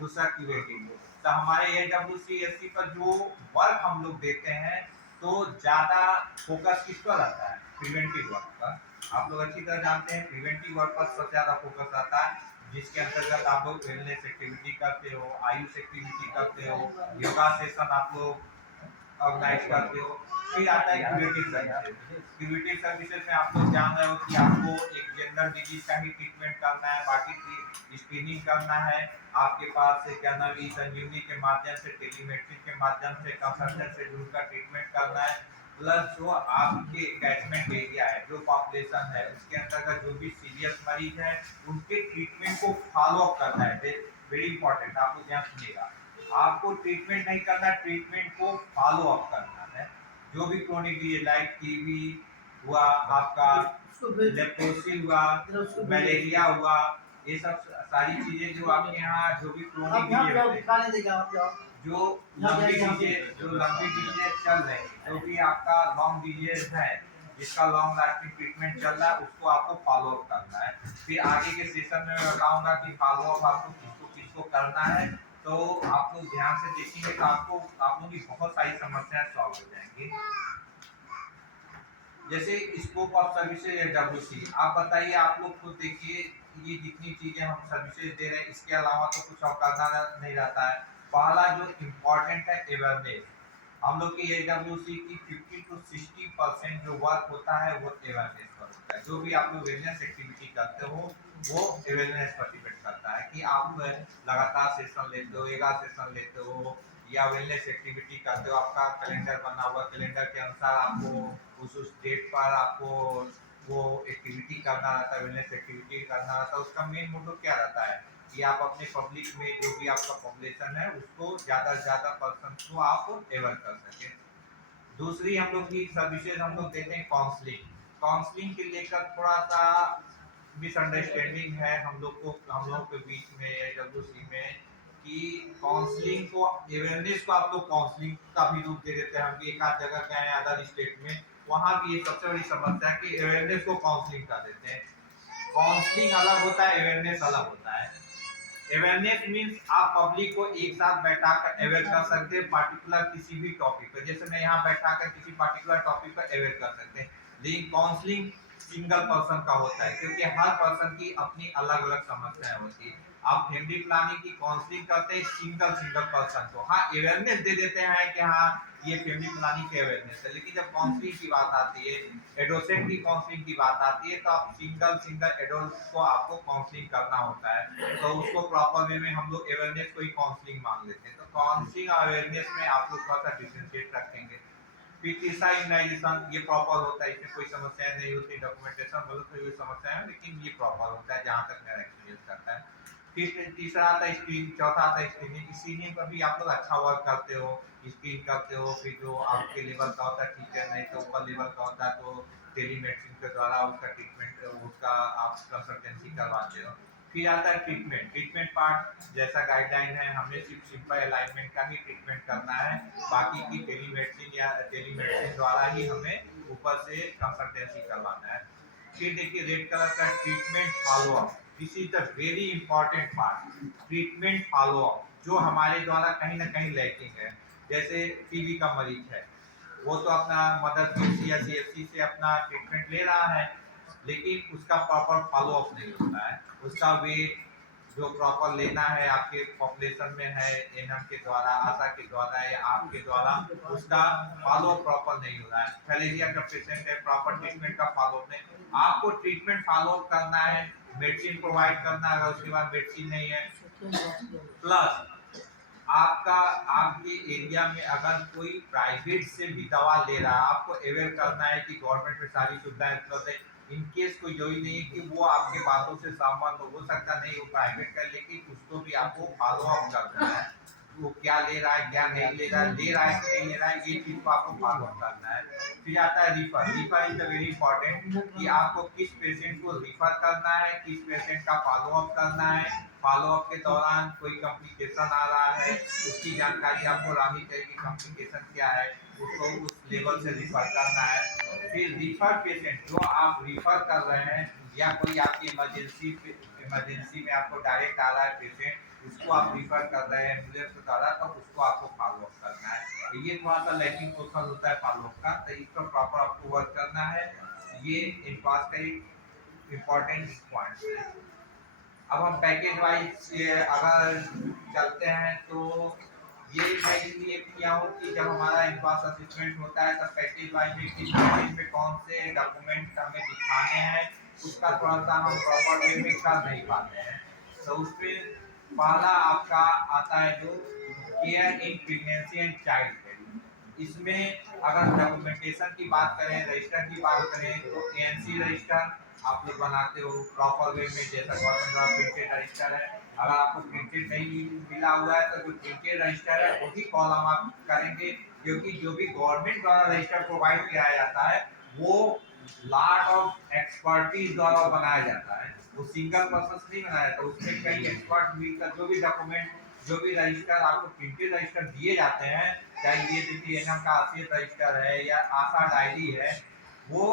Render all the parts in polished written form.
दूसरा क्यूरेटिव। तो हमारे AWCSC पर जो वर्क हम लोग देते हैं तो ज़्यादा फोकस किस पर रहता है, प्रिवेंटिव वर्क पर। आप लोग अच्छी तरह जानते हैं प्रिवेंटिव वर्क पर सबसे ज़्यादा फोकस रहता है, जिसके अंतर्गत आप लोग वेलनेस एक्टिविटी करते हो, आयुष एक्टिविटी करते हो, योगा सेशन आप लोग ऑर्गेनाइज करते हो। फिर आता है क्यूरेटिव सर्विसेज। क्यूरेटिव सर्विसेज में आप लोग जान रहे हो कि आपको एक जनरल डिजीज का ही ट्रीटमेंट करना है, बाकी स्क्रीनिंग करना है, आपके पास से क्या नाम ई संजीवनी के माध्यम से, टेलीमेडिसिन के माध्यम से, कंसल्टेंट से जुड़कर ट्रीटमेंट करना है। प्लस जो आपके कैचमेंट एरिया है, जो पॉपुलेशन है, उसके अंतर्गत जो भी सीरियस मरीज है उनके ट्रीटमेंट को फॉलो अप करना है। वेरी इंपॉर्टेंट, आप लोग ध्यान सुनिएगा। आपको ट्रीटमेंट नहीं करना, ट्रीटमेंट को फॉलो अप करना है। जो भी क्रोनिक डिजीज लाइक टीबी हुआ, आपका लेप्रोसी हुआ, मलेरिया हुआ, ये सब सारी चीजें जो आपके यहाँ जो भी क्रोनिक डिजीज, जो लंबी डिजीज चल रही है, जो भी आपका लॉन्ग डिजीज है, जिसका लॉन्ग लास्टिंग ट्रीटमेंट चल रहा है, उसको आपको फॉलो अप करना है। फिर आगे के सेशन में मैं बताऊंगा कि फॉलो अप आपको किसको किसको करना है। तो आप लोग ध्यान से देखेंगे तो आपको आप लोगों की बहुत सारी समस्याएं सॉल्व हो जाएंगी। जैसे स्कोप ऑफ सर्विसेज AWC, आप बताइए, आप लोग खुद देखिए, ये जितनी चीजें हम सर्विसेज दे रहे हैं इसके अलावा तो कुछ और करना नहीं रहता है। पहला जो इम्पोर्टेंट है अवेयरनेस। हम लोग की AWC की 50 to 60% जो वर्क होता है वो अवेयरनेस पर होता है। जो भी आप लोग अवेयरनेस एक्टिविटी करते हो वो अवेयरनेस पर डिपेंड करता है कि आप लगातार सेशन लेते हो, योगा सेशन लेते हो या वेलनेस एक्टिविटी करते हो, आपका कैलेंडर बना हुआ, कैलेंडर के अनुसार आपको उस डेट पर आपको वो एक्टिविटी करना रहता है, वेलनेस एक्टिविटी करना रहता है। उसका मेन मोटो क्या रहता है कि आप अपने पब्लिक में जो भी आपका पॉपुलेशन है उसको ज़्यादा से ज़्यादा पर्सन को आप अवेयर कर सकें। दूसरी हम लोग की सर्विसेज हम लोग देते हैं काउंसलिंग। काउंसलिंग के लेकर थोड़ा सा मिसअंडरस्टैंडिंग है हम लोग के बीच में AWC में, कि काउंसलिंग को अवेयरनेस को आप लोग काउंसलिंग का भी रूप दे देते हैं। हम भी एक आध जगह गए हैं अदर स्टेट में, वहाँ भी ये सबसे बड़ी समस्या है कि अवेयरनेस को काउंसलिंग कर देते हैं। काउंसलिंग अलग होता है, अवेयरनेस अलग होता है। अवेयरनेस मीन्स आप पब्लिक को एक साथ बैठा कर अवेयर कर सकते हैं पार्टिकुलर किसी भी टॉपिक पर। जैसे मैं यहाँ बैठा कर किसी पार्टिकुलर टॉपिक पर अवेयर कर सकते हैं। लेकिन काउंसलिंग सिंगल पर्सन का होता है, क्योंकि हर पर्सन की अपनी अलग अलग समस्याएं होती है। आप फैमिली प्लानिंग की काउंसलिंग करते हैं सिंगल सिंगल पर्सन को, हाँ अवेयरनेस दे देते हैं कि हाँ ये फैमिली प्लानिंग की अवेयरनेस है। लेकिन जब काउंसलिंग की बात आती है, एडोसेंट की काउंसलिंग की बात आती है, तो आप सिंगल सिंगल एडोल्ट को आपको काउंसलिंग करना होता है। तो उसको प्रॉपर वे में हम लोग अवेयरनेस को ही काउंसलिंग मान लेते हैं। तो काउंसलिंग और अवेयरनेस में आप लोग थोड़ा सा डिफरेंशिएट रखेंगे। फिर तीसरा इम्यूनाइजेशन, ये प्रॉपर होता है, इसमें कोई समस्या नहीं होती। डॉक्यूमेंटेशन बोलो तो ये समस्या है, लेकिन ये प्रॉपर होता है जहाँ तक मेरा एक्सपीरियंस करता है। फिर तीसरा आता है स्क्रीन, चौथा आता है स्क्रीनिंग। स्क्रीनिंग पर भी आप लोग अच्छा वर्क करते हो, स्क्रीन करते हो। फिर जो आपके लेवल का होता है ठीक है, नहीं तो ऊपर लेवल का होता है तो टेलीमेडिसिन के द्वारा उसका ट्रीटमेंट, उसका आप कंसल्टेंसी करवाते हो। फिर आता है ट्रीटमेंट। ट्रीटमेंट पार्ट जैसा गाइडलाइन है, हमें सिर्फ सिंपल अलाइनमेंट का ही ट्रीटमेंट करना है, बाकी की टेलीमेडिसिन या टेलीमेडिसिन द्वारा ही हमें ऊपर से कंसल्टेंसी करवाना है। फिर देखिए रेड कलर का treatment follow up, this is the very important part. Treatment follow up जो हमारे द्वारा कहीं ना कहीं लैकिंग है। जैसे टीबी का मरीज है, वो तो अपना मदर पीएचसी या सीएचसी से अपना ट्रीटमेंट ले रहा है, लेकिन उसका प्रॉपर फॉलो अप नहीं होता है। उसका वेट जो प्रॉपर लेना है आपके पॉपुलेशन में है, एनएम के द्वारा, आशा के द्वारा या आपके द्वारा, उसका फॉलो प्रॉपर नहीं हो रहा है। फैलेरिया का पेशेंट है, प्रॉपर ट्रीटमेंट का फॉलो नहीं। आपको ट्रीटमेंट फॉलो करना है, मेडिसिन प्रोवाइड करना है, अगर उसके बाद मेडिसिन नहीं है, प्लस आपका आपके एरिया में अगर कोई प्राइवेट से भी दवा ले रहा है, आपको अवेयर करना है कि गवर्नमेंट में सारी सुविधाएं उपलब्ध है। इनकेस कोई जरूरी नहीं है कि वो आपके बातों से सहमत हो सकता नहीं वो प्राइवेट का, लेकिन उसको भी आपको फॉलो अप करना है। वो क्या ले रहा है, क्या नहीं ले रहा है, ले रहा है कि नहीं ले रहा है, ये चीज को आपको फॉलो अप करना है। फिर आता है refer. Refer is very important कि आपको किस पेशेंट को रिफर करना है, किस पेशेंट का फॉलो अप करना है। फॉलो अप के दौरान कोई कॉम्प्लिकेशन आ रहा है, उसकी जानकारी आपको रहनी चाहिए कि कॉम्प्लिकेशन क्या है, उसको उस लेवल से रिफर करना है। फिर रिफर पेशेंट जो आप रिफर कर रहे हैं, या कोई आपकी इमरजेंसी में आपको डायरेक्ट आ रहा है पेशेंट, उसको आप रिफर कर रहे हैं एम्बुलेंस के द्वारा, तो उसको आपको फॉलो अप करना है। तो ये थोड़ा सा लैकिंग प्रोसेस होता है फॉलो अप का, तो इस पर प्रॉपर आपको वर्क करना है। ये इनपास का एक इम्पोर्टेंट पॉइंट है। अब हम पैकेज वाइज अगर चलते हैं तो ये मैं इसलिए किया हूँ कि जब हमारा इनपास असेसमेंट होता है तब पैकेज वाइज में किस पैकेज में कौन से डॉक्यूमेंट हमें दिखाने हैं उसका थोड़ा सा हम प्रॉपर वे में कर नहीं पाते हैं। तो उसमें पहला आपका आता है जो care in pregnancy and child. इसमें अगर डॉक्यूमेंटेशन की बात करें, रजिस्टर की बात करें, तो एएनसी रजिस्टर आप लोग बनाते हो प्रॉपर वे में, जैसा गवर्नमेंट द्वारा प्रिंटेड रजिस्टर है। अगर आपको प्रिंटेड नहीं मिला हुआ है तो जो प्रिंटेड रजिस्टर है वही कॉलम आप करेंगे, क्योंकि जो भी गवर्नमेंट द्वारा रजिस्टर प्रोवाइड किया जाता है वो लॉट ऑफ एक्सपर्टीज द्वारा बनाया जाता है, वो सिंगल पर्सन नहीं बनाया जाता। उसमें कई एक्सपर्ट मिलकर जो भी डॉक्यूमेंट, जो भी रजिस्टर आपको प्रिंटेड रजिस्टर दिए जाते हैं, चाहे ये देखिए एनएम का आसियत रजिस्टर है या आशा डायरी है, वो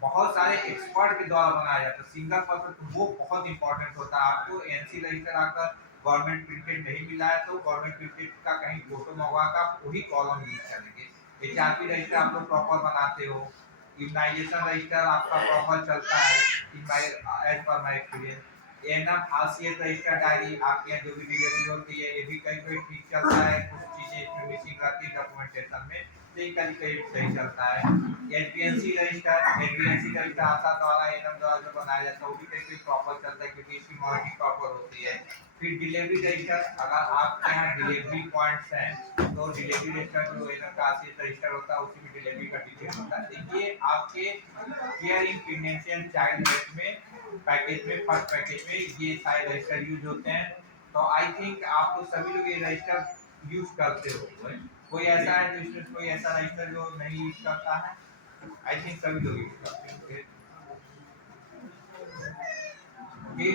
बहुत सारे एक्सपर्ट के द्वारा बनाया जाता है, सिंगल पर्सन। तो वो बहुत इंपॉर्टेंट होता है। आपको एनसी रजिस्टर आकर गवर्नमेंट प्रिंटेड नहीं मिला है तो गवर्नमेंट प्रिंटेड का कहीं फोटो मंगवा कर आप वही कॉलम यूज करेंगे। एचआरपी रजिस्टर आप लोग प्रॉपर बनाते हो, इम्यूनाइजेशन रजिस्टर आपका प्रॉपर चलता है as per my experience. NM खासियत रजिस्टर डायरी आपके यहाँ जो भी डिलीवरी होती है ये भी कहीं कहीं ठीक चलता है, कुछ चीजें इसमें मिसिंग रहती है डॉक्यूमेंटेशन में, लेकिन कहीं कहीं सही चलता है। एचबीएनसी रजिस्टर आशा द्वारा एनएम द्वारा जो बनाया जाता है वो भी कहीं कहीं प्रॉपर चलता है क्योंकि इसकी मॉनिटरिंग प्रॉपर होती है। फिर डिलीवरी रजिस्टर, अगर आपके यहाँ डिलीवरी पॉइंट्स हैं तो डिलीवरी रजिस्टर जो एनएम का आसियत रजिस्टर होता है उसी में डिलीवरी का डिटेल होता है। तो ये आपके care in pregnancy and child death में पैकेज में, फर्स्ट पैकेज में ये सारे रजिस्टर यूज होते हैं। तो आई थिंक आप लोग सभी लोग ये रजिस्टर यूज करते हो। कोई ऐसा है जो इसमें कोई ऐसा रजिस्टर जो नहीं यूज करता है? आई थिंक सभी लोग यूज करते हैं। फिर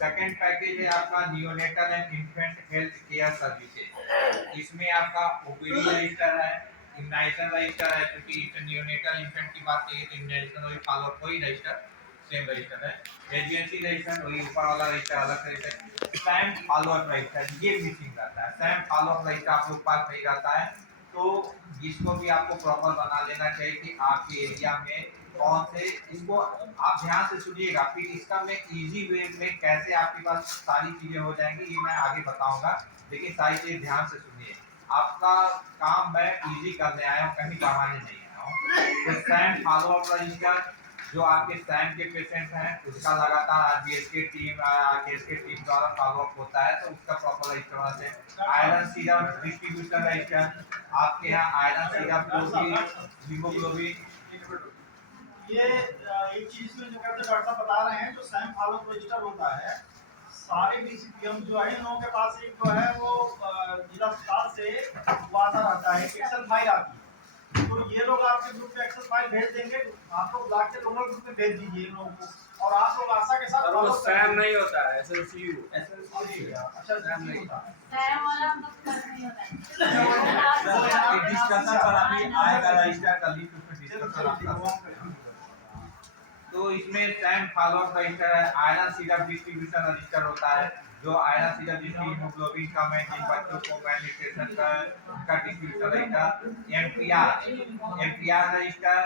सेकंड पैकेज है आपका neonatal and infant health care services. इसमें आपका ओपीडी रजिस्टर है, इम्यूनाइजेशन रजिस्टर है, क्योंकि नियोनेटल इन्फेंट की बात करिए तो इम्यूनाइजेशन वही फॉलो वही रजिस्टर सेम रजिस्टर है। एचबीएनसी रजिस्टर वही ऊपर वाला रजिस्टर अलग register. Sam follow up register ये मिसिंग रहता है, सैम फॉलो अप रजिस्टर आप लोग पास नहीं रहता है, तो इसको भी आपको प्रॉपर बना लेना चाहिए कि आपके एरिया में कौन से, इसको आप ध्यान से सुनिएगा। फिर इसका मैं इजी वे में कैसे आपके पास सारी चीजें हो जाएंगी ये मैं आगे बताऊंगा, लेकिन सारी चीजें ध्यान से सुनिए। आपका काम मैं इजी करने आया हूँ, कहीं बढ़ाने नहीं आया हूँ। तो सैम फॉलो अप रजिस्टर जो आपके सैम के पेशेंट हैं उसका लगातार आरबीएस के टीम आरबीएस के टीम द्वारा फॉलो अप होता है, तो उसका प्रॉपर रजिस्टर होना चाहिए। आयरन सीरम डिस्ट्रीब्यूशन रजिस्टर, आपके यहाँ आयरन सीरम हीमोग्लोबिन ये एक चीज में जो कहते डॉक्टर साहब बता रहे हैं, जो सैम फॉलो रजिस्टर होता है सारे डीसीपीएम जो है इन लोगों के पास एक जो है वो जिला अस्पताल से वो आता रहता है, एक्सेल फाइल आती है। तो ये लोग आपके ग्रुप में एक्सेल फाइल भेज देंगे, आप लोग ला के लोकल ग्रुप में भेज दीजिए इन लोगों को, और आप लोग आशा के साथ वो सैम नहीं होता है, एसएलसीयू। अच्छा सैम नहीं होता है। सैम वाला मतलब नहीं होता है। एक डिस्कशन पर अभी आएगा रजिस्टर का लिंक, उसमें डिस्कशन आपका। तो इसमें सैम फॉलो अप रजिस्टर है, आयरन सीरम डिस्ट्रीब्यूशन रजिस्टर होता है, जो आयरन सीरम जिसकी हीमोग्लोबिन कम है, जिन बच्चों को मैलन्यूट्रिशन का उनका distribution register. MPR register,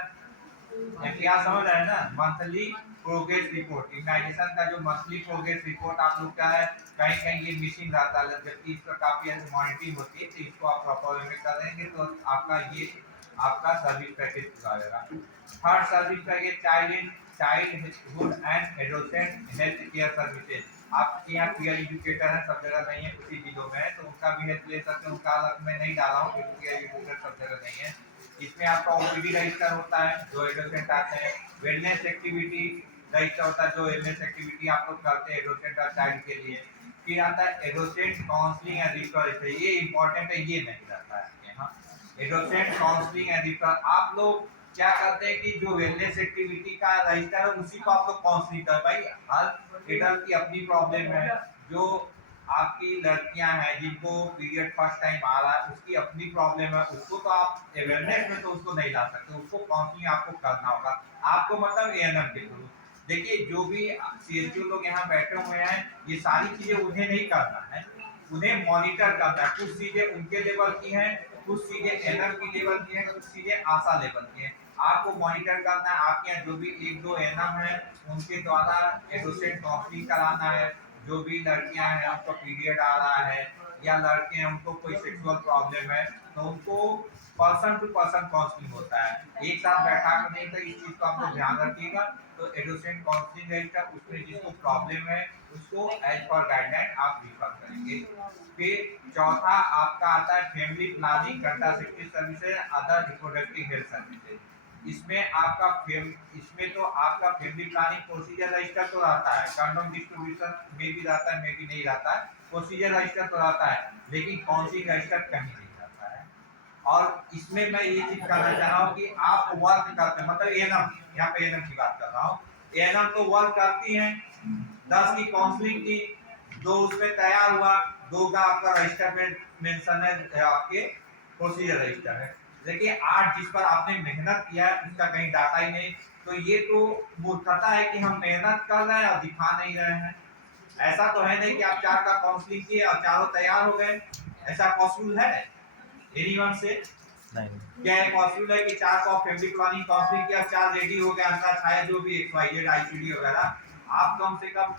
MPR समझ रहे हैं ना, मंथली प्रोग्रेस रिपोर्ट। इम्यूनाइजेशन का जो मंथली प्रोग्रेस रिपोर्ट आप लोग का है, कहीं कहीं ये मिसिंग रहता है, जबकि इसका काफी अच्छी मॉनिटरिंग होती है, तो इसको आप प्रॉपर वे में करेंगे तो आपका ये आपका सर्विस पैकेज पूरा रहेगा। Third service package childhood and adolescent health care services. आपके यहाँ पीयर एजुकेटर है, सब जगह नहीं है, कुछ ही जिलों में है, तो उनका भी हेल्प ले सकते हैं। उनका अलग मैं नहीं डाला हूँ क्योंकि पीयर एजुकेटर सब जगह नहीं है। इसमें आपका ओपीडी रजिस्टर होता है जो एडोलेसेंट आते हैं। वेलनेस एक्टिविटी रजिस्टर होता है जो वेलनेस एक्टिविटी आप लोग करते हैं एडोलेसेंट और चाइल्ड के लिए। फिर आता है एडोलेसेंट काउंसलिंग एंड रिफरल, ये इंपॉर्टेंट है, ये नहीं रहता है आपके यहाँ। एडोलेसेंट काउंसलिंग एंड रिफरल आप लोग क्या करते हैं कि जो वेलनेस एक्टिविटी का रजिस्टर है उसी को आप लोग काउंसलिंग कर, भाई हर एडल्ट की अपनी प्रॉब्लम है। जो आपकी लड़कियां हैं जिनको पीरियड फर्स्ट टाइम आ रहा है उसकी अपनी प्रॉब्लम है, उसको तो आप अवेयरनेस में तो उसको नहीं ला सकते, उसको काउंसलिंग आपको करना होगा। आपको मतलब एएनएम के थ्रू देखिए जो भी सीएचओ लोग यहाँ बैठे हुए हैं, ये सारी चीजें उन्हें नहीं करना है, उन्हें मॉनिटर करना है। कुछ चीजें उनके लेवल की हैं, कुछ चीजें एनएम की लेवल की हैं, कुछ चीजें आशा लेवल की हैं। आपको मॉनिटर करना है। आपके यहाँ जो भी एक दो एनएम है उनके द्वारा एडोसेंट काउंसलिंग कराना है। जो भी लड़कियां हैं उनको पीरियड आ रहा है या लड़के हैं उनको कोई सेक्सुअल प्रॉब्लम है तो उनको पर्सन टू पर्सन काउंसलिंग होता है। एक साथ बैठा कर नहीं, तो इस चीज का आप लोग ध्यान रखिएगा। तो एडोसेंट काउंसलिंग रजिस्टर, उसमें जिसको प्रॉब्लम है उसको एज पर गाइडलाइन आप रिफर करेंगे। फिर चौथा आपका आता है family planning, contraceptive services, other reproductive health services. इसमें तो आपका फैमिली प्लानिंग प्रोसीजर रजिस्टर तो रहता है, कंडोम डिस्ट्रीब्यूशन में भी रहता है, में भी नहीं रहता है, प्रोसीजर रजिस्टर तो रहता है, लेकिन काउंसलिंग रजिस्टर कहीं नहीं रहता है। और इसमें मैं ये चीज कहना चाह रहा हूँ कि आप वर्क करते हैं, मतलब एनएम, यहाँ पे एनएम की बात कर रहा हूँ, एनएम तो वर्क करती हैं, 10 की काउंसलिंग की, 2 उसमें तैयार हुआ, 2 का आपका रजिस्टर में मेंशन है, आपके प्रोसीजर रजिस्टर है, लेकिन 8 जिस पर आपने मेहनत किया है उसका कहीं डाटा ही नहीं। तो ये तो मूर्खता है कि हम मेहनत कर रहे हैं और दिखा नहीं रहे हैं। ऐसा तो है नहीं कि आप 4 का काउंसलिंग किए और चारों तैयार हो गए, ऐसा पॉसिबल है एनीवन से? नहीं। क्या है पॉसिबल है कि 4 का फैमिली प्लानिंग काउंसलिंग किया, 4 रेडी हो गया, अंतर छाया जो भी XYZ ICD वगैरह, आप कम से कम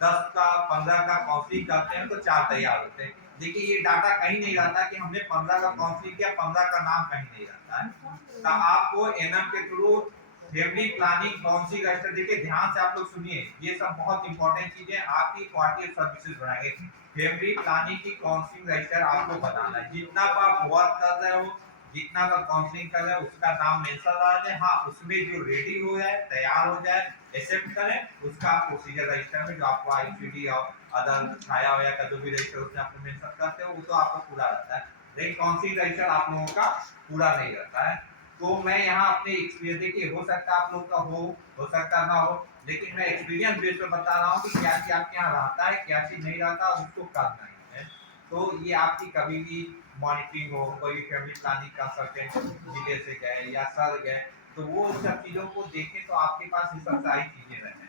10 का 15 का काउंसलिंग करते हैं तो 4 तैयार होते हैं। देखिए ये डाटा कहीं नहीं रहता कि हमने 15 का काउंसलिंग किया, 15 का नाम कहीं नहीं रहता है। तो आपको एनएम के through family planning counselling register, देखिए ध्यान से आप लोग सुनिए, ये सब बहुत इंपॉर्टेंट चीजें आपकी क्वालिटी ऑफ सर्विसेज बढ़ाएंगे। फैमिली प्लानिंग की काउंसलिंग रजिस्टर आपको बनाना है, जितना आप वर्क कर रहे हो, जितना का काउंसलिंग कर रहे हो उसका नाम मेंशन रहा है। हाँ, उसमें जो रेडी हो जाए, तैयार हो जाए, एक्सेप्ट करें, उसका आप प्रोसीजर रजिस्टर में जो आपको आईसीडी और अदर छाया होया का जो भी रजिस्टर उसमें आपको मेंशन करते हो वो तो आपका पूरा रहता है, लेकिन काउंसलिंग रजिस्टर आप लोगों का पूरा नहीं रहता है। तो मैं यहाँ अपने एक्सपीरियंस, देखिए हो सकता है आप लोग का हो सकता ना हो, लेकिन मैं एक्सपीरियंस बेस पर बता रहा हूँ कि क्या चीज आपके यहाँ रहता है, क्या चीज नहीं रहता, उसको करना है। तो ये आपकी कभी भी मॉनिटरिंग हो, कोई फैमिली प्लानिंग कंसल्टेंट जिले से गए या सर गए, तो वो सब चीजों को देखें तो आपके पास ये सब सारी चीजें रहें।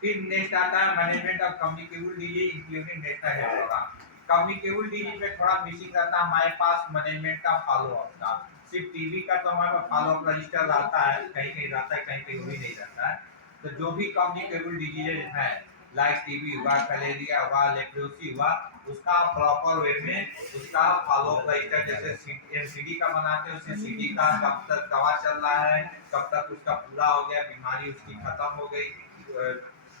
फिर नेक्स्ट आता है management of communicable disease including national health programme. Communicable disease में थोड़ा मिसिंग रहता है हमारे पास मैनेजमेंट का फॉलो अप का। सिर्फ टीबी का तो हमारे पास फॉलो अप रजिस्टर रहता है, कहीं कहीं रहता है, कहीं कहीं भी नहीं रहता है। तो जो भी कम्युनिकेबल डिजीज है लाइक टीबी हुआ, कलेरिया हुआ, लेप्रोसी हुआ, उसका प्रॉपर वे में उसका फॉलो अप रजिस्टर, जैसे एनसीडी का बनाते हैं उसमें सीडी का कब तक दवा चल रहा है, कब तक उसका पूरा हो गया, बीमारी उसकी खत्म हो गई,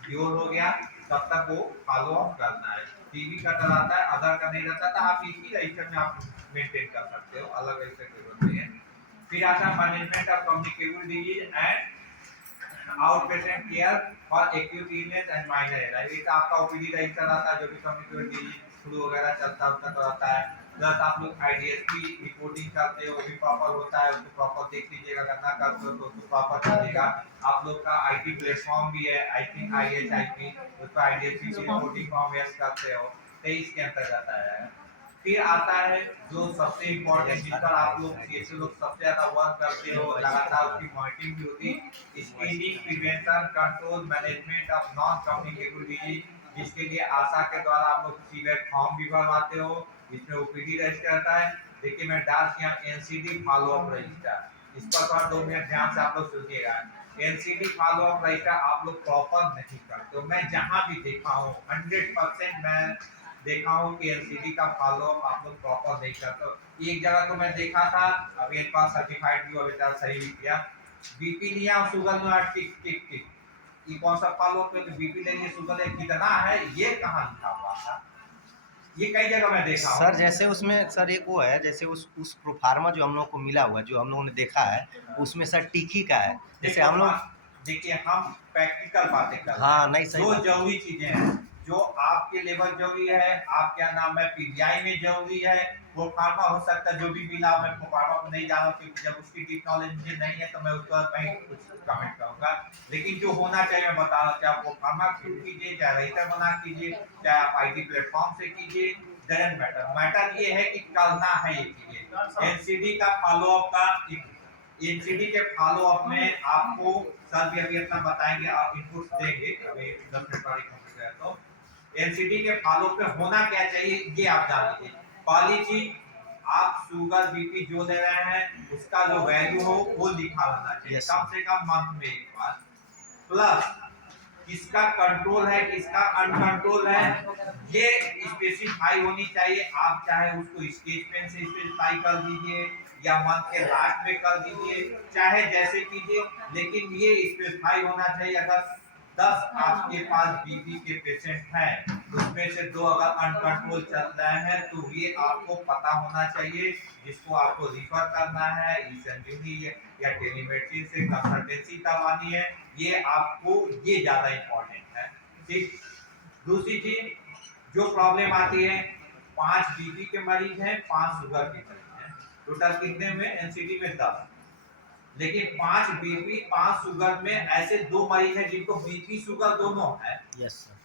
क्योर हो गया, तब तक वो फॉलो अप करना है। टीबी का तो रहता है, अदर का नहीं रहता था, आप एक ही रजिस्टर में आप मेंटेन कर सकते हो, अलग रजिस्टर की जरूरत नहीं है। फिर आता है management of communicable disease and out patient care for acute illness and minor illness. ये आपका ओपीडी रजिस्टर आता है, जो भी कम्युनिकेबल डिजीज फ्लू वगैरह चलता है उसका तो रहता है। प्लस आप लोग आईडीएसपी रिपोर्टिंग करते हो, वो भी प्रॉपर होता है, उसको प्रॉपर देख लीजिएगा, अगर ना करते हो तो उसको प्रॉपर चलेगा। आप लोग का आईटी प्लेटफॉर्म भी है, आई थिंक आईएचआईपी, उस पर आईडीएसपी की रिपोर्टिंग फॉर्म यस करते हो, 23 के अंतर्गत आया है। फिर आता है जो सबसे इम्पोर्टेंट, जिस पर आप लोग सीएचओ लोग सबसे ज्यादा वर्क करते हो, लगातार उसकी मॉनिटरिंग भी होती है, screening, prevention, control, management of non communicable disease, जिसके लिए आशा के द्वारा आप लोग सीवेट फॉर्म भी भरवाते हो, इसमें ओपीडी रजिस्टर आता है। देखिए मैं डाल किया एनसीडी फॉलो अप रजिस्टर, इस पर थोड़ा 2 मिनट ध्यान से आप लोग सुनिएगा। एनसीडी फॉलो अप रजिस्टर आप लोग प्रॉपर नहीं करते हो, मैं जहां भी देखा हूं 100% मैं देखा हूं कि एनसीडी का फॉलो अप आप लोग प्रॉपर नहीं करते हो। एक जगह तो मैं देखा था, अभी एक पास सर्टिफाइड भी हो बेटा, सही भी किया, बीपी लिया, शुगर लिया, टिक टिक टिक, ये कौन सा फॉलो अप है? बीपी लेंगे, शुगर है, कितना है, ये कहां लिखा हुआ था? ये कई जगह मैं देखा हूं सर। जैसे उसमें सर एक वो है, जैसे उस प्रोफार्मा जो हम लोग को मिला हुआ है, जो हम लोगों ने देखा है, उसमें सर टिकी का है। जैसे हम लोग, देखिए हम प्रैक्टिकल बातें कर रहे हैं, हाँ नहीं सही जो बात। जरूरी चीजें हैं, जो आपके लेवल जरूरी है, आप क्या नाम है पीजीआई में जरूरी है, वो फार्मा हो सकता है जो भी मिला, मैं फार्मा को नहीं जाना क्योंकि जब उसकी डीप नॉलेज मुझे नहीं है तो मैं उस पर कहीं कुछ कमेंट करूंगा, लेकिन जो होना चाहिए मैं बता रहा हूँ, चाहे आप वो फार्मा शुरू कीजिए, चाहे रजिस्टर बना कीजिए, चाहे आप आईटी प्लेटफॉर्म से कीजिए, डजंट मैटर। मैटर ये है कि करना है ये चीजें। एनसीडी का फॉलो अप का एनसीडी के फॉलो अप में आपको सर भी अभी अपना बताएंगे, आप इनपुट्स देंगे अभी 10 मिनट वाली कंप्लीट है तो एनसीडी के फॉलो पे होना क्या चाहिए ये आप जान लीजिए। पहली चीज, आप शुगर बीपी जो दे रहे हैं उसका जो वैल्यू हो वो लिखा रहना चाहिए Yes, कम से कम मंथ में एक बार। प्लस किसका कंट्रोल है किसका अनकंट्रोल है ये स्पेसिफाई होनी चाहिए। आप चाहे उसको स्केच पेन से स्पेसिफाई कर दीजिए या मंथ के लास्ट में कर दीजिए, चाहे जैसे कीजिए, लेकिन ये स्पेसिफाई होना चाहिए। अगर 10 आपके पास बीपी के पेशेंट हैं उसमें से 2 अगर अनकंट्रोल चल रहे हैं तो ये आपको पता होना चाहिए, जिसको आपको रिफर करना है ई-संजीवनी या टेलीमेडिसिन से कंसल्टेंसी करवानी है। ये आपको ये ज्यादा इंपॉर्टेंट है। ठीक, दूसरी चीज जो प्रॉब्लम आती है, 5 बीपी के मरीज हैं 5 शुगर के मरीज हैं, टोटल कितने में एनसीडी में 10, लेकिन 5 बीपी 5 शुगर में ऐसे 2 मरीज हैं जिनको बीपी शुगर दोनों है। Yes sir.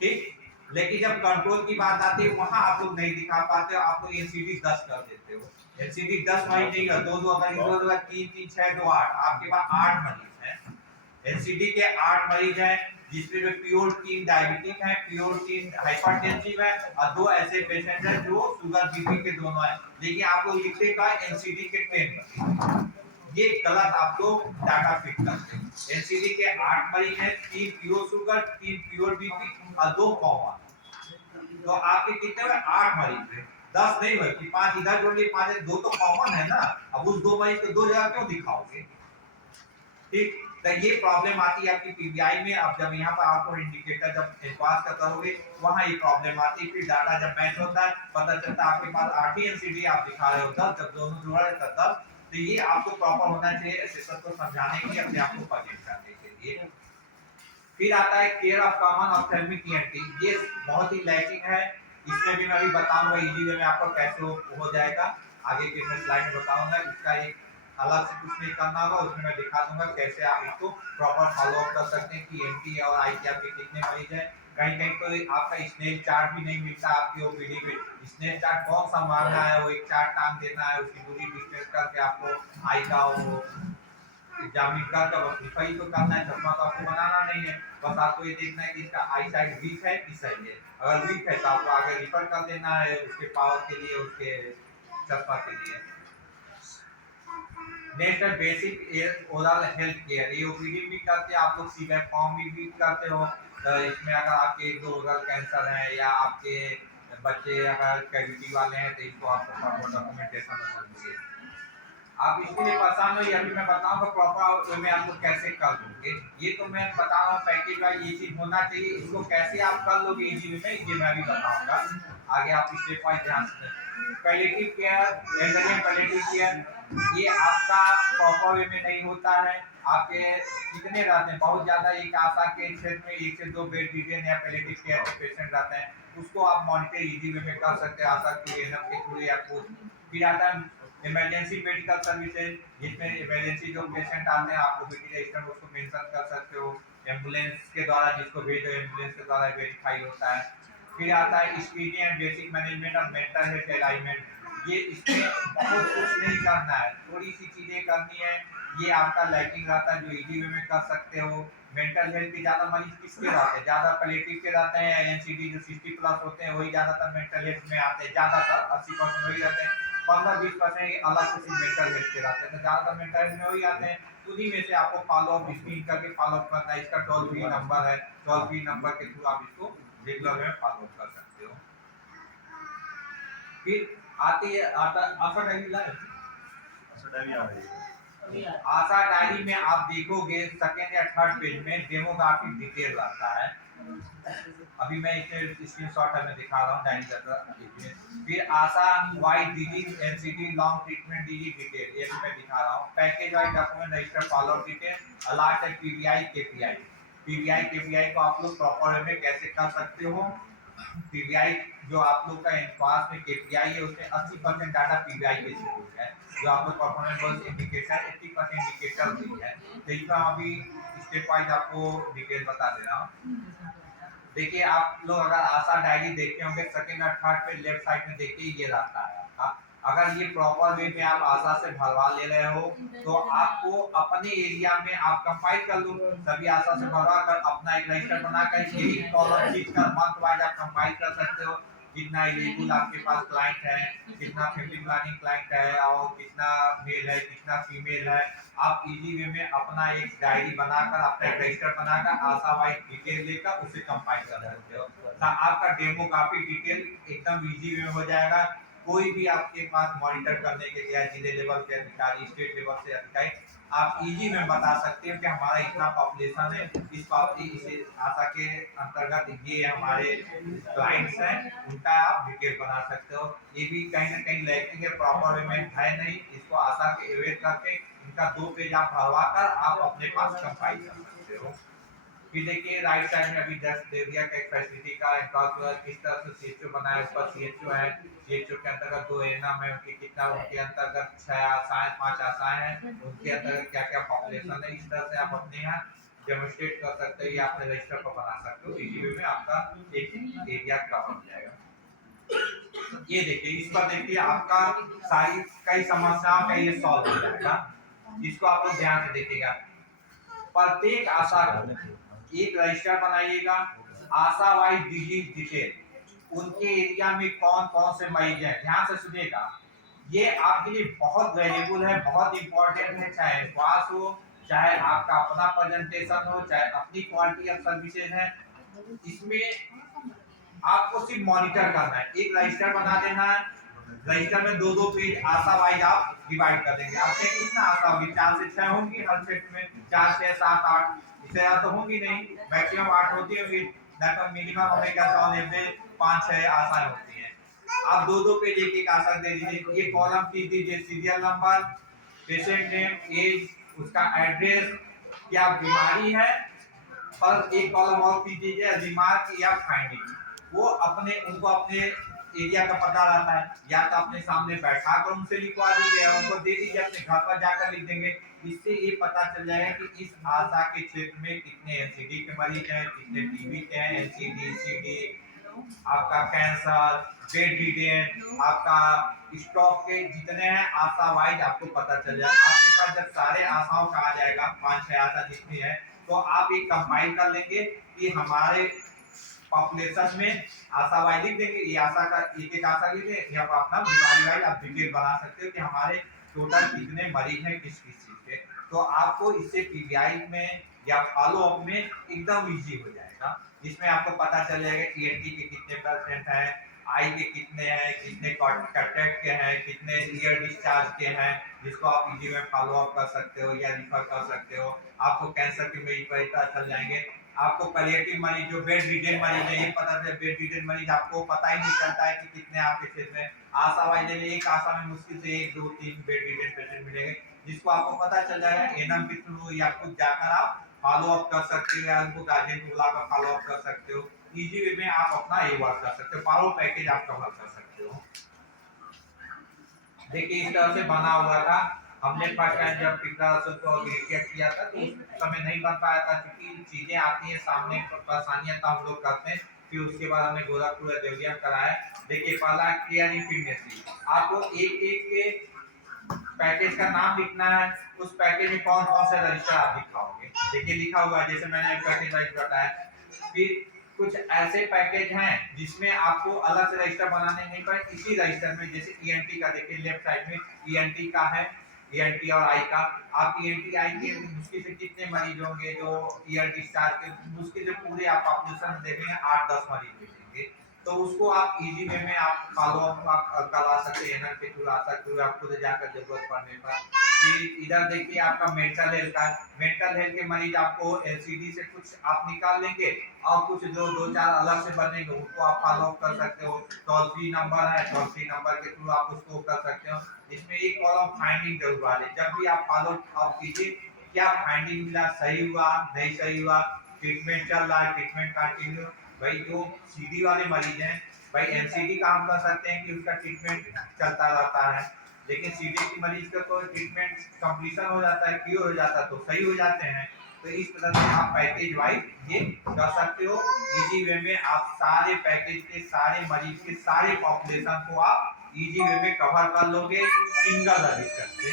ठीक, लेकिन जब कंट्रोल की बात आती है वहां आप लोग नहीं दिखा पाते हो, आप लोग एनसीडी 10 कर देते हो। एनसीडी 10 मरीज नहीं है, 2 2 अगर इधर उधर 3 3 6 2 8, आपके पास 8 मरीज हैं। एनसीडी के 8 मरीज हैं जिसमें में प्योर 3 डायबिटिक है, प्योर 3 हाइपरटेंसिव है और 2 ऐसे पेशेंट हैं जो शुगर बीपी के दोनों हैं, लेकिन आप लोग लिखते का एनसीडी के 10 मरीज। ये गलत आप लोग डाटा फिट करते हैं। एनसीडी के 8 मरीज हैं, 3 प्योर शुगर 3 प्योर बीपी और 2 कॉमन, तो आपके कितने हुए 8 मरीज हैं, 10 नहीं हुए कि 5 इधर जोड़ लिए 5 2 तो कॉमन है ना। अब उस 2 मरीज को 2 जगह क्यों दिखाओगे। ठीक, तो ये प्रॉब्लम आती है आपकी पीबीआई में। अब जब यहाँ पर आपको इंडिकेटर जब एडवांस का करोगे वहाँ ये प्रॉब्लम आती है। फिर डाटा जब मैच होता है पता चलता है आपके पास 8 ही एनसीडी आप दिखा रहे हो 10, जब दोनों जोड़ा है तब 10। तो ये आपको प्रॉपर होना चाहिए असेसर को समझाने के लिए, अपने आप को प्रेजेंट करने के लिए। फिर आता है care of common ophthalmic ENT, ये बहुत ही लैकिंग है। इसमें भी मैं अभी बताऊंगा इजी वे में आपको कैसे हो जाएगा, आगे के मैं स्लाइड में बताऊंगा। इसका एक अलग से कुछ नहीं करना होगा, उसमें मैं दिखा दूंगा कैसे आप इसको प्रॉपर फॉलो अप कर सकते हैं कि एनटी और आईटी आपके कितने मरीज हैं। कहीं कहीं तो आपका स्नेल चार्ट भी नहीं मिलता आपकी ओपीडी में। स्नेल चार्ट कौन सा मांगना है, वो एक चार्ट टांग देना है, उसकी दूरी डिस्टेंस करके आपको आई का वो एग्जामिन करके बस लिखाई तो करना है, चश्मा तो आपको बनाना नहीं है। बस आपको ये देखना है कि इसका आई साइड वीक है कि सही है। अगर वीक है तो आपको आगे रिफर कर देना है उसके पावर के लिए, उसके चश्मा के लिए। नेक्स्ट है बेसिक ओरल हेल्थ केयर, ये ओपीडी भी करते हैं आप लोग, सीबैक फॉर्म भी करते हो। तो इसमें अगर आपके 2 ओरल कैंसर है या आपके बच्चे अगर कैविटी वाले हैं तो इसको आपको डॉक्यूमेंटेशन होना चाहिए। आप इसके लिए परेशान हो, अभी मैं बताऊंगा प्रॉपर वे में आपको कैसे कर दोगे। ये तो मैं बता रहा हूँ पैकेज वाइज ये चीज होना चाहिए, इसको कैसे आप कर लोगे इजी वे में ये मैं भी बताऊंगा। आगे आप स्टेप वाइज ध्यान से। Palliative care, elderly palliative care, ये आपका प्रॉपर वे में नहीं होता है। आपके कितने रहते हैं, बहुत ज्यादा एक आशा के क्षेत्र में 1 से 2 बेड डिटेन या पैलेटिव केयर के पेशेंट रहते हैं, उसको आप मॉनिटर इजी वे में कर सकते हैं आशा के एनएम के थ्रू या कुछ। फिर आता है इमरजेंसी मेडिकल सर्विसेज, जिसमें इमरजेंसी जो पेशेंट आते हैं आपको बीटी रजिस्टर उसको मेंशन कर सकते हो। एम्बुलेंस के द्वारा जिसको भेजो एम्बुलेंस के द्वारा वेरीफाई होता है। फिर आता है screening and basic management of mental health alignment, ये इसमें बहुत कुछ नहीं करना है, थोड़ी सी चीजें करनी है। ये आपका लैकिंग रहता है जो इजी वे में कर सकते हो। मेंटल हेल्थ के ज्यादा मरीज किसके रहते हैं, ज्यादा पैलिएटिव के रहते हैं, एनसीडी जो 60+ होते हैं वही ज्यादातर मेंटल हेल्थ में आते हैं, ज्यादातर 80% वही रहते हैं। 15-20% अलग से मेंटल हेल्थ के रहते हैं, तो ज्यादातर मेंटल हेल्थ में वही आते हैं। उन्हीं में से आपको फॉलो अप स्क्रीन करके फॉलो अप करना है। इसका टोल फ्री नंबर है, टोल फ्री नंबर के थ्रू आप इसको रेगुलर में फॉलो अप कर सकते हो। फिर आती है आशा डायरी आशा डायरी में आप देखोगे सेकंड या थर्ड पेज में डेमोग्राफिक डिटेल रहता है। अभी मैं इसे स्क्रीनशॉट में दिखा रहा हूँ डायरी का। फिर ASHA wise disease NCD long treatment disease detail, ये भी मैं दिखा रहा हूँ। Package wise document register follow detail, last है पीवीआई केपीआई। पीवीआई केपीआई को आप लोग प्रॉपर में कैसे कर सकते हो। पीवीआई जो आप लोग का एनपास में केपीआई है उसमें 80% डाटा पीवीआई के थ्रू है, जो आप लोग परफॉर्मेंस बस इंडिकेटर 80% इंडिकेटर भी है। तो इसका अभी स्टेप वाइज आपको डिटेल बता दे रहा हूँ। देखिए आप लोग अगर आशा डायरी देखते होंगे सेकंड और थर्ड पे लेफ्ट साइड में देखिए ये रहता है आपका अगर ये प्रॉपर वे में आप आशा से भरवा ले रहे हो तो आपको अपने एरिया में आप कंपाइल कर लो, सभी आशा से भरवा कर अपना एक रजिस्टर बनाकर यही कॉलम खींच कर मंथ वाइज आप कंपाइल कर सकते हो। कितना इलीगल आपके पास क्लाइंट है, कितना फैमिली प्लानिंग क्लाइंट है और कितना मेल है कितना फीमेल है, आप इजी वे में अपना एक डायरी बनाकर अपना एक रजिस्टर बनाकर आशा वाइज डिटेल लेकर उसे कंपाइल कर सकते हो। तो आपका डेमो काफी डिटेल एकदम इजी वे में हो जाएगा। कोई भी आपके पास मॉनिटर करने के लिए जिले लेवल के अधिकारी, स्टेट लेवल से अधिकारी, आप इजी में बता सकते हो कि हमारा इतना पॉपुलेशन है, इस आशा के अंतर्गत ये हमारे क्लाइंट्स हैं, उनका आप डिटेल बना सकते हो। ये भी कहीं ना कहीं लैकिंग है, प्रॉपर वे में है नहीं, इसको आशा के एवेट करके इनका 2 पेज आप भरवा कर आप अपने पास कंपाइल कर सकते हो। फिर देखिए राइट साइड में अभी जस्ट दे दिया कि एक फैसिलिटी का इंफ्रास्ट्रक्चर किस तरह से सीएचओ बनाया, ऊपर सीएचओ है, सीएचओ के अंतर्गत 2 एएनएम है, उनकी कितना उनके अंतर्गत 6 आशाएं 5 आशाएं हैं, उनके अंतर्गत क्या क्या पॉपुलेशन है, इस तरह से आप अपने यहाँ डेमोन्स्ट्रेट कर सकते हो या अपने रजिस्टर पर बना सकते हो। इसी वे में आपका एक एरिया कवर हो जाएगा। ये देखिए इस पर देखिए आपका सारी कई समस्याओं का ये सॉल्व हो जाएगा, जिसको आप लोग ध्यान से देखिएगा। प्रत्येक आशा को एक रजिस्टर बनाइएगा, आशा वाइज डिजीज डिटेल, उनके एरिया में कौन कौन से मरीज हैं, ध्यान से सुनिएगा, ये आपके लिए बहुत वैल्यूबल है, बहुत इंपॉर्टेंट है, चाहे पास हो, चाहे आपका अपना प्रेजेंटेशन हो, चाहे अपनी क्वालिटी ऑफ सर्विसेज है। इसमें आपको सिर्फ मॉनिटर करना है, एक रजिस्टर बना देना है, रजिस्टर में 2-2 पेज आशा वाइज आप डिवाइड कर देंगे। आपसे कितना आशा होगी, 4 से 6 होंगी हर सेट में, 4 6 7 8, इससे ज्यादा तो होंगी नहीं, मैक्सिमम 8 होती होंगी, ना तो मिनिमम हमें क्या ऑन एवरेज 5-6 आशाएं होती हैं। आप 2-2 पेज एक आशा दे दीजिए, ये कॉलम खींच दीजिए, serial number, patient name, age, उसका एड्रेस, क्या बीमारी है, और एक कॉलम और खींच दीजिए रिमार्क या फाइंडिंग। वो अपने उनको अपने एरिया का पता रहता है, या तो अपने सामने बैठा कर उनसे लिखवा दीजिए, उनको दे दीजिए, अपने घर पर जाकर लिख देंगे। इससे ये पता चल जाएगा कि इस आशा के क्षेत्र में कितने एनसीडी के मरीज हैं, कितने टीबी के हैं, एनसीडी सीडी, आपका कैंसर, बेड रिडेन, आपका स्टॉक के जितने हैं आशा वाइज आपको पता चल जाएगा। आपके पास जब सारे आशाओं का आ जाएगा, 5-6 आशा जितनी है, तो आप एक कंपाइल कर लेंगे कि हमारे पॉपुलेशन में आशा वाइज लिख देंगे, ये आशा का एक आशा लिख देंगे, या अपना बीमारी वाइज आप डिटेल बना सकते हो कि हमारे टोटल कितने मरीज हैं किस किस चीज के। तो आपको इससे पीबीआई में या फॉलो अप में एकदम इजी हो जाएगा, जिसमें आपको पता चल जाएगा ईएनटी के कितने % हैं, आई के कितने हैं, कितने कैटरेक्ट के हैं, कितने ईयर डिस्चार्ज के हैं, जिसको आप इजी में फॉलो अप कर सकते हो या रिफर कर सकते हो। आपको कैंसर के मरीज पता चल जाएंगे, आपको पैलिएटिव मरीज जो बेड रिडेन मरीज है, ये पता चले बेड रिडेन मरीज आपको पता ही नहीं चलता है कि कितने आपके क्षेत्र में। आशा वाइज एक आशा में मुश्किल से 1 2 3 बेड रिडेन पेशेंट मिलेंगे, जिसको आपको पता चल जाएगा एनएम के थ्रू, या खुद जाकर आप फॉलो अप कर सकते हो, या उनको गार्जियन को बुलाकर फॉलो अप कर सकते हो। इजी वे में आप अपना ये वर्क कर सकते हो, फॉलो पैकेज आप कवर कर सकते हो। देखिए इस तरह से बना हुआ था, हमने फर्स्ट टाइम जब प्रिपरेशन को किया था तो उस समय नहीं बन पाया था, क्योंकि चीजें आती हैं सामने, परेशानियां तो हम लोग करते हैं। फिर उसके बाद हमने गोरखपुर देवरिया कराया। देखिए पहला केयर इनफिनिटी, आपको एक के पैकेज का नाम लिखना है, उस पैकेज में कौन कौन से रजिस्टर आप दिखाओगे। देखिए लिखा हुआ है, जैसे मैंने पैकेज वाइज बताया। फिर कुछ ऐसे पैकेज हैं जिसमें आपको अलग से रजिस्टर बनाने नहीं पड़े, इसी रजिस्टर में, जैसे ईएनटी का देखिए लेफ्ट साइड में ईएनटी का है, ईएनटी और आई का। आप ईएनटी आई के मुश्किल से कितने मरीज होंगे जो ईयर डिस्चार्ज के, मुश्किल से पूरे आप पॉपुलेशन देखेंगे 8-10 मरीज मिलेंगे। तो उसको आप इजी वे में आप फॉलो अप करवा सकते हैं, एनएल के थ्रू आ सकते हो, आप खुद जाकर जरूरत पड़ने पर। फिर इधर देखिए आपका मेंटल हेल्थ का, मेंटल हेल्थ के मरीज आपको एलसीडी से कुछ आप निकाल लेंगे, और कुछ जो 2-4 अलग से बनेंगे उनको आप फॉलो अप कर सकते हो। टोल फ्री नंबर है, टोल फ्री नंबर के थ्रू आप उसको कर सकते हो। इसमें एक कॉलम फाइंडिंग जरूर आ जाए, जब भी आप फॉलो अप कीजिए, क्या फाइंडिंग मिला, सही हुआ नहीं सही हुआ, ट्रीटमेंट चल रहा है, ट्रीटमेंट कंटिन्यू। भाई जो सीडी वाले मरीज हैं, भाई एनसीडी काम कर सकते हैं कि उसका ट्रीटमेंट चलता रहता है, लेकिन सीडी के मरीज का तो ट्रीटमेंट कंप्लीशन हो जाता है, क्योर हो जाता है, तो सही हो जाते हैं। तो इस तरह से आप पैकेज वाइज ये कर सकते हो। इजी वे में आप सारे पैकेज के सारे मरीज के सारे पॉपुलेशन को आप इजी वे में कवर कर लोगे सिंगल रजिस्टर से।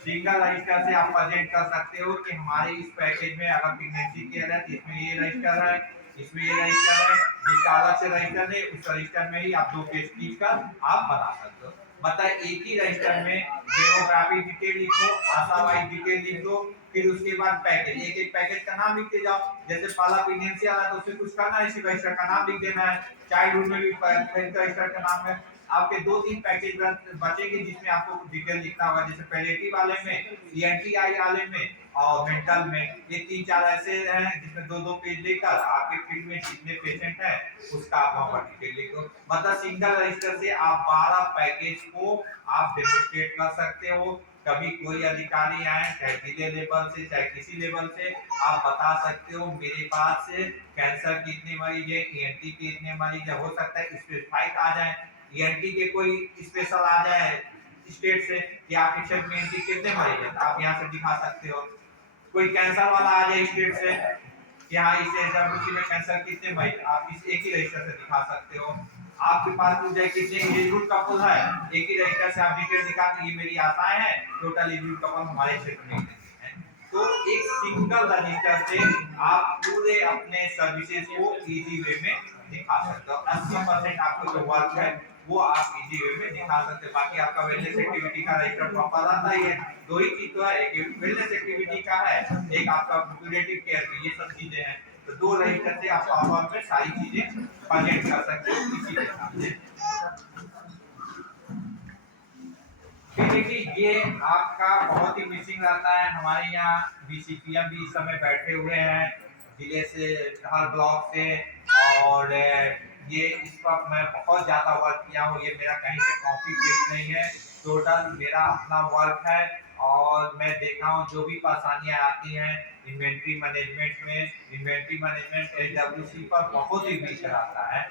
सिंगल रजिस्टर से आप प्रेजेंट कर सकते हो कि हमारे इस पैकेज में अगर प्रेगनेंसी केयर है तो इसमें ये रजिस्टर है, इसमें ये रजिस्टर है, जिसका अलग से रजिस्टर है उस रजिस्टर में ही आप 2 पेज खींच कर आप बना सकते हो। मतलब एक ही रजिस्टर में डेमोग्राफी डिटेल लिखो, आशा वाइज डिटेल लिख दो, फिर उसके बाद पैकेज, एक एक पैकेज का नाम लिखते जाओ। जैसे पहला प्रेगनेंसी वाला तो उससे कुछ करना है, इसी रजिस्टर का नाम लिख देना है। चाइल्डहुड में भी रजिस्टर का नाम है। आपके 2-3 पैकेज बचेंगे जिसमें आपको डिटेल लिखना होगा, जैसे पैलिएटिव वाले में, ईएनटीआई वाले में और मेंटल में। ये 3-4 ऐसे हैं जिसमें 2-2 पेज लेकर आपके फील्ड में जितने पेशेंट हैं उसका आप वहां पर डिटेल लिख दो। मतलब सिंगल रजिस्टर से आप 12 पैकेज को आप डेमोस्ट्रेट कर सकते हो। कभी कोई अधिकारी आए चाहे जिले लेवल से चाहे किसी लेवल से, आप बता सकते हो मेरे पास कैंसर के इतने मरीज है, ईएनटी के इतने मरीज है। हो सकता है स्पेसिफाइड आ जाए, ईएनटी के कोई स्पेशल आ जाए स्टेट से कि आपके क्षेत्र में ईएनटी कितने मरीज है, आप यहाँ से दिखा सकते हो। कोई कैंसर वाला आ जाए स्टेट से कि हाँ इस एसडब्ल्यूसी में कैंसर कितने मरीज, आप इस एक ही रजिस्टर से दिखा सकते हो। आपके पास पूछ जाए कितने एलिजिबल कपल है, एक ही रजिस्टर से आप डिटेल दिखा कि ये मेरी आशाएं हैं, टोटल एलिजिबल कपल हमारे क्षेत्र में है। तो एक सिंगल रजिस्टर से आप पूरे अपने सर्विसेज को इजी वे में दिखा सकते हो। 80% आपको जो वर्क है वो आप इजी वे में दिखा सकते हो। बाकी आपका वेलनेस एक्टिविटी का रजिस्टर प्रॉपर आता ही है। 2 ही चीज तो है, एक वेलनेस एक्टिविटी का है, एक आपका प्रिवेंटिव केयर की, ये सब चीजें हैं। तो 2 रजिस्टर से आप प्रॉपर में सारी चीजें प्रेजेंट कर सकते हो इसी के सामने। फिर देखिए ये आपका बहुत ही मिसिंग रहता है। हमारे यहाँ बीसीपीएम भी इस समय बैठे हुए हैं जिले से, हर ब्लॉक से, और ये इस पर मैं बहुत ज़्यादा वर्क किया हूँ। ये मेरा कहीं से कॉपी पेस्ट नहीं है, टोटल मेरा अपना वर्क है। और मैं देखा हूँ जो भी परेशानियाँ आती हैं इन्वेंट्री मैनेजमेंट में, इन्वेंट्री मैनेजमेंट एडब्ल्यूसी पर बहुत ही वीक रहता है।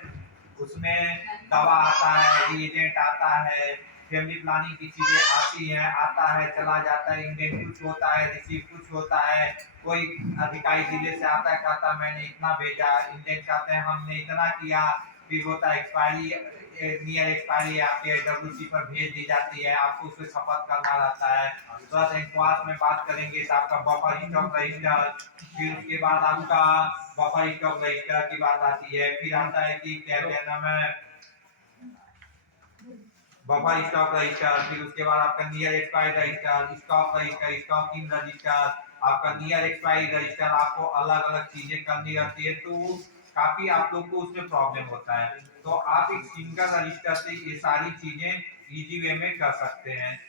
उसमें दवा आता है, रिएजेंट आता है, फैमिली प्लानिंग की चीजें आती हैं, आता है चला जाता है, इंडेंट कुछ होता है, रिसीव कुछ होता है। कोई अधिकारी जिले से आता है कहता है मैंने इतना भेजा, इंडेंट कहते हैं हमने इतना किया, फिर होता है एक्सपायरी, नियर एक्सपायरी आपके डब्ल्यूसी पर भेज दी जाती है, आपको उससे खपत करना रहता है। प्लस एनक्वास में बात करेंगे तो आपका बफर स्टॉक रजिस्टर, फिर उसके बाद आपका बफर स्टॉक रजिस्टर की बात आती है। फिर आता है कि क्या नाम है बफर स्टॉक रजिस्टर, फिर उसके बाद आपका near expiry register, stock register, stocking register, आपका नियर एक्सपायरी रजिस्टर, आपको अलग अलग चीजें करनी रहती है। तो काफी आप लोग को उसमें प्रॉब्लम होता है। तो आप एक सिंगल रजिस्टर से ये सारी चीजें इजी वे में कर सकते हैं।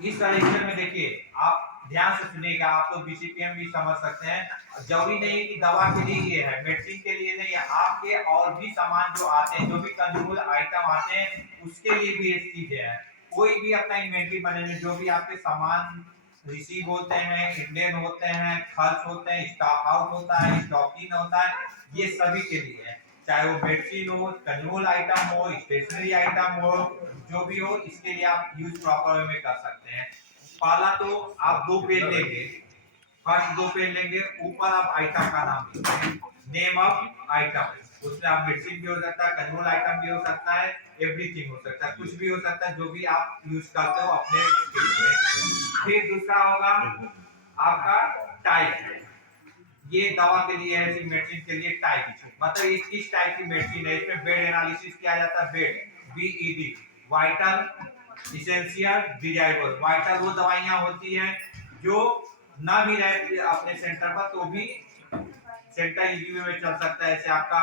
इस रजिस्टर में देखिए आप ध्यान से सुनिएगा, आप लोग बीसीपीएम भी समझ सकते हैं। जरूरी नहीं है कि दवा के लिए ये है, मेडिसिन के लिए नहीं है, आपके और भी सामान जो आते हैं, जो भी कंज्यूमेबल आइटम आते हैं उसके लिए भी ये चीजें हैं। कोई भी अपना इन्वेंट्री मैनेजमेंट, जो भी आपके सामान रिसीव होते हैं, इंडियन होते हैं, खर्च होते हैं, स्टॉक आउट होता है, स्टॉकिंग होता है, ये सभी के लिए है। चाहे वो मेडिसिन हो, कंज्यूमेबल आइटम हो, स्टेशनरी आइटम हो, जो भी हो, इसके लिए आप यूज प्रॉपर वे में कर सकते हैं। पहला तो आप 2 पेज लेंगे, फर्स्ट 2 पेज लेंगे, ऊपर आप आइटम का नाम लिखेंगे, नेम ऑफ आइटम। उसमें आप मेडिसिन भी हो सकता है, कंज्यूमेबल आइटम भी हो सकता है, एवरीथिंग हो सकता है, कुछ भी हो सकता है जो भी आप यूज करते हो अपने फील्ड में। फिर दूसरा होगा आपका टाइप, ये दवा के लिए है, इसी मेडिसिन के लिए टाइप, मतलब ये किस टाइप की मेडिसिन है। इसमें बेड एनालिसिस किया जाता है, VED VED, vital, essential, desirable. Vital वो दवाइयां होती हैं जो ना भी रहे अपने सेंटर पर तो भी सेंटर इजी में चल सकता है। जैसे आपका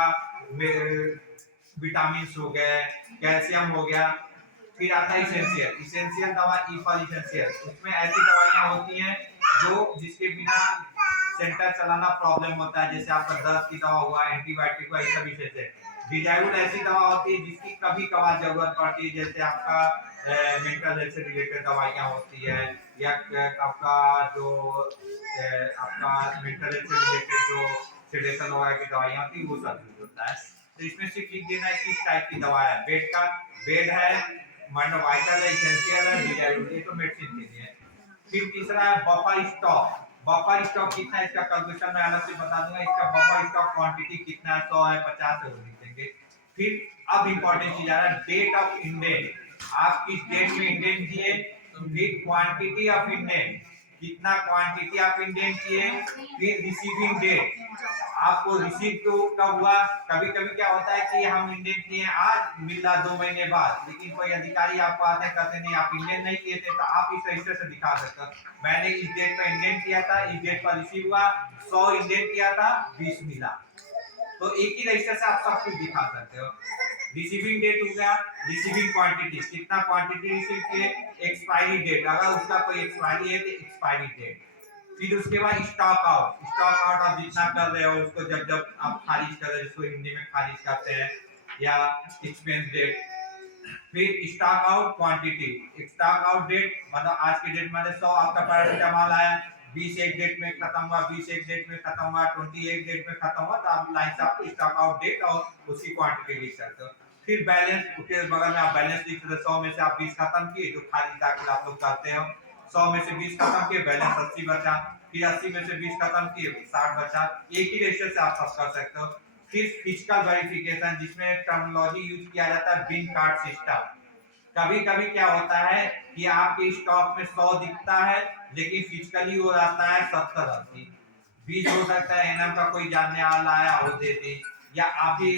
विटामिन हो गए, कैल्शियम हो गया। फिर आता है इसेंशियल, इसेंशियल दवा ई फॉर इसेंशियल, उसमें ऐसी दवाइयां होती हैं जो जिसके बिना सेंटर चलाना प्रॉब्लम होता है। जैसे आपका दर्द की दवा हुआ, एंटीबायोटिक हुआ, ये सभी से। डिजायबल ऐसी दवा होती है जिसकी कभी कभार जरूरत पड़ती है, जैसे आपका मेंटल हेल्थ से रिलेटेड दवाइयां होती है, या आपका जो आपका मेंटल हेल्थ से रिलेटेड जो सेडेशन वगैरह की दवाइयां होती है वो सब यूज होता है। तो इसमें सिर्फ लिख देना है किस टाइप की दवा है। बेड का बेड है, वाइटल है, इसेंशियल है, डिजायबल, ये तो मेडिसिन के लिए। फिर तीसरा है बफर स्टॉक। बफर स्टॉक कितना है इसका कैलकुलेशन मैं अलग से बता दूंगा। इसका बफर स्टॉक क्वांटिटी कितना है, 100 है, 50 है, वो लिख देंगे। फिर अब इंपॉर्टेंट चीज आ रहा है, डेट ऑफ इंडेंट। आप किस डेट में इंडेंट किए, फिर क्वांटिटी ऑफ इंडेंट, कितना क्वांटिटी आप इंडेंट किए, फिर रिसीविंग डेट, आपको रिसीव तो कब हुआ। कभी कभी क्या होता है कि हम इंडेंट किए आज, मिल रहा 2 महीने बाद, लेकिन कोई अधिकारी आपको आते हैं कहते नहीं आप इंडेंट नहीं किए थे, तो आप इस रजिस्टर से दिखा सकते हो मैंने इस डेट पर इंडेंट किया था, इस डेट पर रिसीव हुआ, 100 इंडेंट किया था, 20 मिला। तो एक ही रजिस्टर से आप सब कुछ दिखा सकते हो। रिसीविंग डेट हो गया, रिसीविंग क्वांटिटी, कितना क्वांटिटी रिसीव किए, एक्सपायरी डेट, अगर उसका कोई एक्सपायरी है तो एक्सपायरी डेट। फिर उसके बाद स्टॉक आउट, स्टॉक आउट आप जितना कर रहे हो उसको जब जब आप खारिज कर रहे हो, जिसको हिंदी में खारिज करते हैं, या एक्सपेंस डेट। फिर stock out quantity, stock out date मतलब आज के डेट में 100 आपका पैरासीटामॉल आया, 20 एक डेट में खत्म हुआ, 20 एक डेट में खत्म हुआ, 20 एक डेट में खत्म हुआ, तो आप लाइन से आप स्टॉक आउट डेट और उसकी क्वांटिटी लिख सकते हो। फिर बैलेंस, उसके बगल में आप बैलेंस लिख सकते हो, 100 में से आप 20 खत्म किए, जो खारिज दाखिल आप लोग करते हो, 100 में से 20 खत्म किए, बैलेंस 80 बचा, फिर 80 में से 20 खत्म किए, 60 बचा। एक ही रजिस्टर से आप सब कर सकते हो। फिर फिजिकल वेरिफिकेशन, जिसमें टर्मिनोलॉजी यूज किया जाता है बिन कार्ड सिस्टम। कभी कभी क्या होता है कि आपके स्टॉक में 100 दिखता है, लेकिन फिजिकली वो रहता है 70-80, 20 हो सकता है एनएम का कोई जानने वाला आया वो दे दे, या आप ही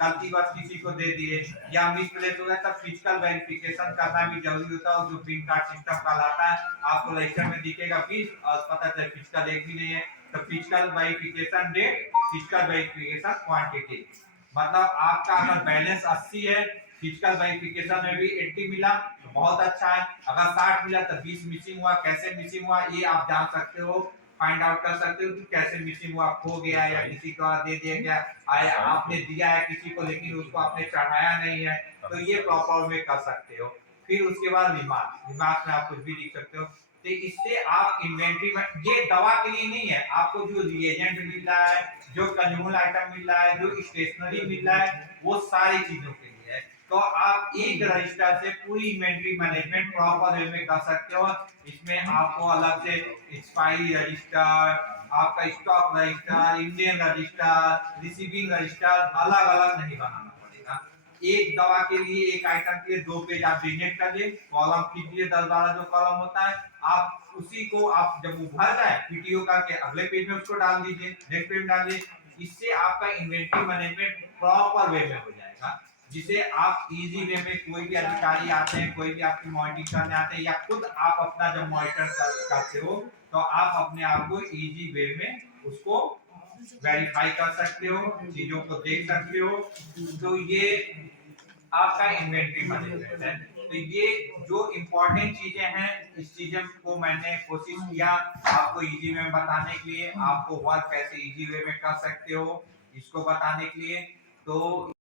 गलती बस किसी को दे दिए, या मिसप्लेस हो गया, तब फिजिकल वेरिफिकेशन करना भी जरूरी होता है, जो पिन कार्ड सिस्टम कहलाता है। आपको रजिस्टर में दिखेगा 20 और पता चले फिजिकल एक भी नहीं है, तो physical verification date, physical verification quantity, मतलब आपका अगर बैलेंस 80 है, फिजिकल वेरिफिकेशन में भी 80 मिला तो बहुत अच्छा है, अगर 60 मिला तो 20 मिसिंग हुआ। कैसे मिसिंग हुआ ये आप जान सकते हो, फाइंड आउट कर सकते हो कि कैसे मिसिंग हुआ, खो गया या किसी को दे दिया गया, आया आपने दिया है किसी को लेकिन उसको आपने चढ़ाया नहीं है, तो ये प्रॉपर में कर सकते हो। फिर उसके बाद रिमार्क, रिमार्क में आप कुछ भी लिख सकते हो। तो इससे आप इन्वेंट्री में, ये दवा के लिए नहीं है, आपको जो रिएजेंट मिल रहा है, जो कंज्यूमर आइटम मिल रहा है, जो स्टेशनरी मिल रहा है, वो सारी चीजों के लिए है। तो आप एक रजिस्टर से पूरी इन्वेंट्री मैनेजमेंट प्रॉपर वे में कर सकते हो। इसमें आपको अलग से एक्सपायरी रजिस्टर, आपका stock register, Indian register, receiving register अलग अलग नहीं बनाना पड़ेगा। एक दवा के लिए, एक आइटम के लिए 2 पेज आप डिलीट कर दे, कॉलम कीजिए 10-12 जो कॉलम होता है, आप उसी को आप जब वो भर जाए पीटीओ करके अगले पेज में उसको डाल दीजिए, नेक्स्ट पेज में डाल दीजिए। इससे आपका इन्वेंट्री मैनेजमेंट प्रॉपर वे में हो जाएगा, जिसे आप इजी वे में, कोई भी अधिकारी आते हैं, कोई भी आपकी मॉनिटरिंग करने आते हैं, या खुद आप अपना जब मॉनिटर करते हो तो आप अपने आप को इजी वे में उसको वेरीफाई कर सकते हो, चीजों को देख सकते हो। तो ये आपका इन्वेंट्री मैनेजमेंट है। तो ये जो इम्पोर्टेंट चीजें हैं, इस चीजें को मैंने कोशिश किया आपको इजी वे में बताने के लिए, आपको वर्क कैसे इजी वे में कर सकते हो इसको बताने के लिए। तो